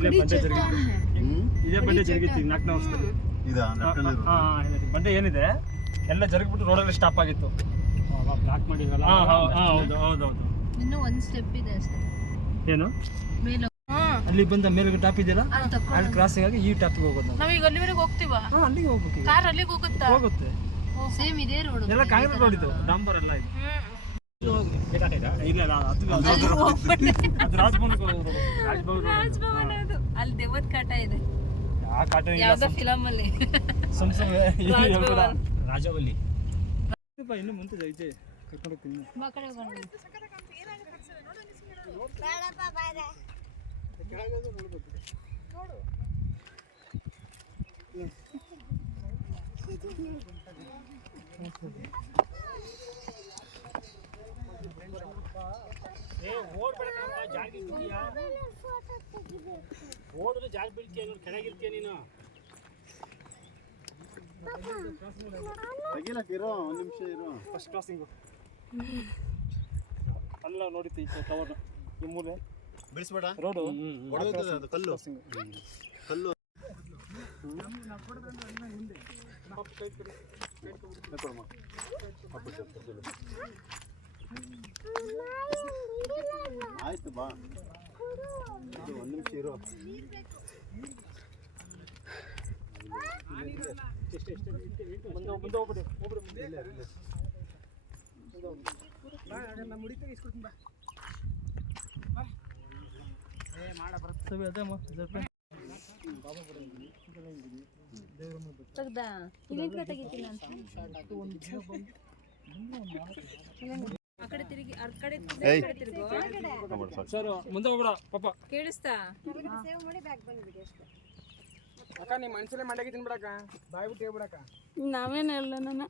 ಇಲ್ಲೇ ಬಂಡೆ ಇದೇ ಬಂಡೆ ಜರುಗಿತ್ತು ಇದಾ ಏನಿದೆ? ಎಲ್ಲ ಜರುಗ್ಬಿಟ್ಟು ರೋಡಲ್ಲಿ ಸ್ಟಾಪ್ ಆಗಿತ್ತು. ಬ್ಲಾಕ್ ಮಾಡಿದ್ರಲ್ಲ? ಹಾ, ಹಾ, ಹಾ, ಹೌದು ಹೌದು ಹೌದು. ಇನ್ನೂ ಒಂದ್ ಸ್ಟೆಪ್ ಇದೆ ಅಷ್ಟೇ. ಏನು? ಮೇಲೆ. ಅಲ್ಲಿ ಬಂದ ಮೇಲೆ ಟಾಪ್ ಇದೆಯಲ್ಲ? ಅಲ್ಲಿ ಕ್ರಾಸಿಂಗ್ ಆಗಿ ಈ ಟಾಪಿಗೆ ಹೋಗೋದು ನಾವು. ಈಗ ಅಲ್ಲಿವರೆಗೆ ಹೋಗ್ತೀವ? ಹಾ ಅಲ್ಲಿಗೆ ಹೋಗ್ಬೇಕು ಕಾರ್ ಅಲ್ಲಿಗೆ ಹೋಗುತ್ತಾ? ಹೋಗುತ್ತೆ. ಸೇಮ್ ಇದೇ ರೋಡ್ ಎಲ್ಲ ಕಾಂಗ್ರೆಸ್ ರೋಡ್ ಇದು. ಡಾಂಬರ್ ಎಲ್ಲ ಇದು. ಇಲ್ಲ ಇಲ್ಲ ಅದು ಅದು ರಾಜಭವನ ಅದು. ಅಲ್ಲಿ ದೇವದ ಕಾಟ ಇದೆ. ಆ ಕಾಟ ಇಲ್ಲ ಯಾವ್ದೋ ಫಿಲಮ್ ಅಲ್ಲಿ. ರಾಜವಲ್ಲಿ. ಇನ್ನು ಮುಂದೆ ಐತೆ ಕರ್ಕೊಂಡು ಹೋಗ್ತೀನಿ. ಕಡೆ ಹೋಗೋಣ ಓಡಿದ್ರೆ ಜಾಗ ಬೀಳ್ತೀಯ ನೋಡಿ ಕೆಳಗಿರ್ತೀಯ ನೀನು? ಇರೋ ಒಂದು ನಿಮಿಷ ಇರೋ. ಫಸ್ಟ್ ಕ್ರಾಸಿಂಗು ಅಲ್ಲ ನೋಡಿತ್ತು ಈ ಟವರ್ ನಿಮ್ಮೂರೇ ಬಿಡಿಸ್ಬೇಡ. ರೋಡು? ಅದು ಕಲ್ಲು. ಕಲ್ಲು. ತಗೊಳಮ್ಮ. ಆಯ್ತು ಬಾ. ಒಂದು ನಿಮಿಷ ಇರೋ. ತೆಗ್ದಾ? ಇಲ್ಲಿಂದ ತೆಗಿತೀನಿ ಅಂತ? ಸರ್ ಮುಂದೆ ಹೋಗ್ಬಿಡ ಪಾಪ. ಕೇಳಿಸ್ತಾ? ಅಕ್ಕ ನಿಮ್ಮ ಮನ್ಸಲ್ಲೇ ಮಂಡಾಗಿ ತಿನ್ಬಿಡಕ್ಕ. ಬಾಯಿ ಬಿಟ್ಟು ಹೇಳ್ಬಿಡಕ್ಕ ನಾವೇನಲ್ಲ ನನ್ನ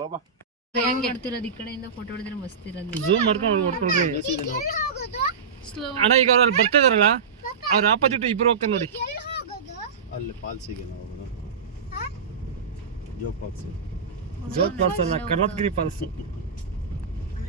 ಬಾ ಬಾ. ಹೆಂಗ್ ಮಾಡ್ತಿರೋದು ಈ ಕಡೆಯಿಂದ ಫೋಟೋ ಹೊಡೆದ್ರೆ ಮಸ್ತ್ ಇರೋದು. ಜೂಮ್ ಮಾಡ್ಕೊಂಡು ಹೊಡ್ಕೊಳ್ರಿ ಅಣ್ಣ ಈಗ ಅವ್ರು ಅಲ್ಲಿ ಬರ್ತಾ ಇದಾರಲ್ಲ ಅವ್ರ ಆಪೋಸಿಟ್ ಇಬ್ರು ಹೋಗ್ತಾರೆ ನೋಡಿ. ಅಲ್ಲಿ ಫಾಲ್ಸಿಗೆ ನಾವು ಹೋಗೋದು. ಜೋಗ್ ಫಾಲ್ಸ್ ಜೋಗ್ ಫಾಲ್ಸ್ ಅಲ್ಲ ಕರ್ನಾಟಕ ಫಾಲ್ಸ್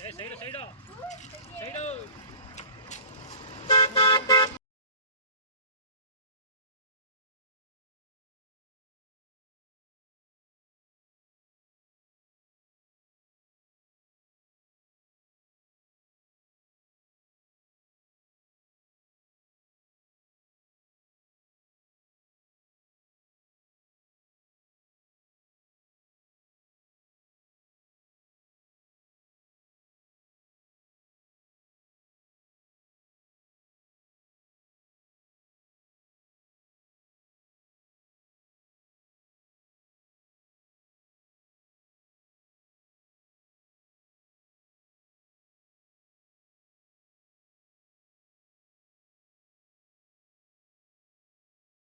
谁的？谁的？谁的？